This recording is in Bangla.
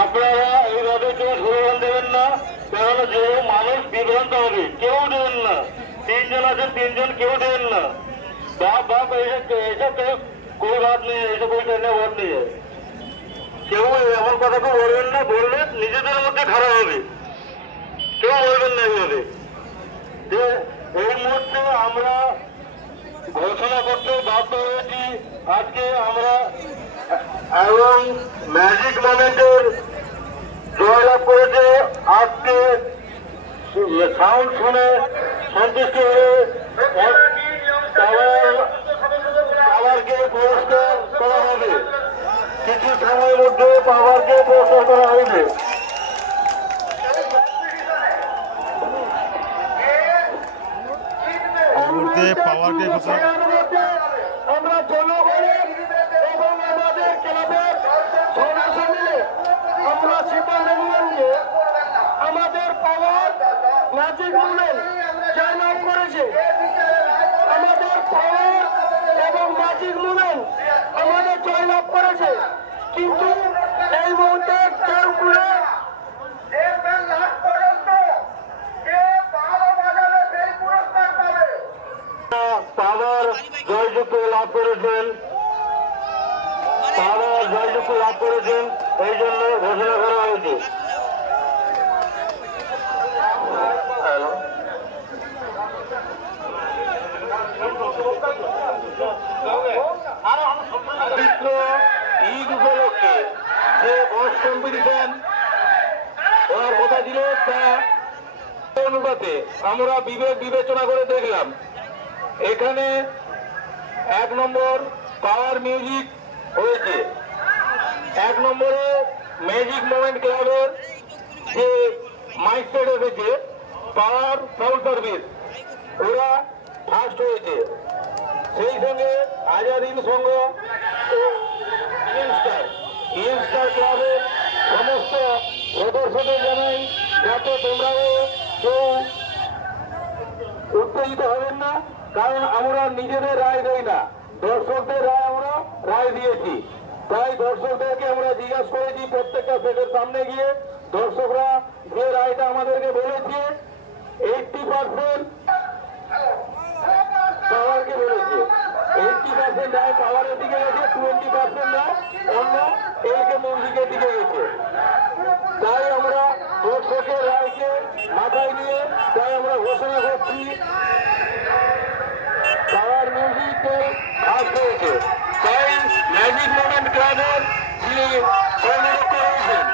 আপনারা এইভাবে কেউ স্লোগান দেবেন না, কারণ যে মানুষ বিভ্রান্ত হবে। কেউ দেবেন না, তিনজন আছেন, তিনজন কেউ দেবেন না। বাপ বাপ এইসব कोई बात नहीं है, ऐसे कोई कहने बात नहीं है। কেউ এমন কথা তো বলবেন না, বললে নিজেদের মধ্যে খারাপ হবে। কেউ বলবেন না এইভাবে। যে এই মুহূর্তে আমরা ঘোষণা করতে বাধ্য হয়েছি, আজকে আমরা এবং ম্যাজিক মোমেন্টের জয়লাভ করেছে। আজকে সাউন্ড শুনে সন্তুষ্ট হয়ে পাওয়ারকে পুরস্কার করা হবে। কিছু সময়ের মধ্যে পাওয়ারকে পুরস্কার করা হয়েছে। পাওয়ারকে আমরা জনগণের এবং আমাদের ক্লাবের সদস্য মিলে আমরা সিদ্ধান্ত নিলাম যে আমাদের পাওয়ার ম্যাজিক মুভমেন্ট জয়লাভ করেছে। আমাদের পাওয়ার এবং ম্যাজিক মুভমেন্ট আমাদের জয়লাভ করেছে, কিন্তু এই মুহূর্তে কেউ করে পাওয়ার জয়যুক্ত লাভ করেছেন, পাওয়ার জয়যুক্ত লাভ করেছেন, এই জন্য ঘোষণা করা হয়েছে। ঈদ উপলক্ষে যে বস কম্পিটিশন হওয়ার কথা ছিল, তা অনুপাতে আমরা বিবেচনা করে দেখলাম এখানে 1 নম্বর পাওয়ার মিউজিক হয়েছে। 1 নম্বরে ম্যাজিক মোমেন্ট ক্লাবের যে মাইক সেট এসেছে পাওয়ার সাউন্ড সার্ভিস, ওরা ফার্স্ট হয়েছে। সেই সঙ্গে আজাদিন সংঘ ও ইয়ংস্টার ক্লাবের সমস্ত সদস্যদের জানাই, যাতে তোমরাও কেউ উত্তেজিত হবেন না, কারণ আমরা নিজেদের রায় দেই না, দর্শকদের রায় আমরা রায় দিয়েছি। তাই দর্শকদেরকে আমরা জিজ্ঞাসা করেছি প্রত্যেকটা সেটের সামনে গিয়ে, দর্শকরা যে রায়টা আমাদেরকে বলেছে 80% পাওয়ারকে বলেছে, 80% রায় পাওয়ারের দিকে গেছে, 20% রায় অন্য এলকে মিউজিকের দিকে গেছে। তাই আমরা দর্শকের রায়কে মাথায় নিয়ে তাই আমরা ঘোষণা করছি পাওয়ার মিউজিকের ফার্স্ট হয়েছে। তাই ম্যাজিক মোমেন্ট ক্লাবের যিনি কর্মরত রয়েছেন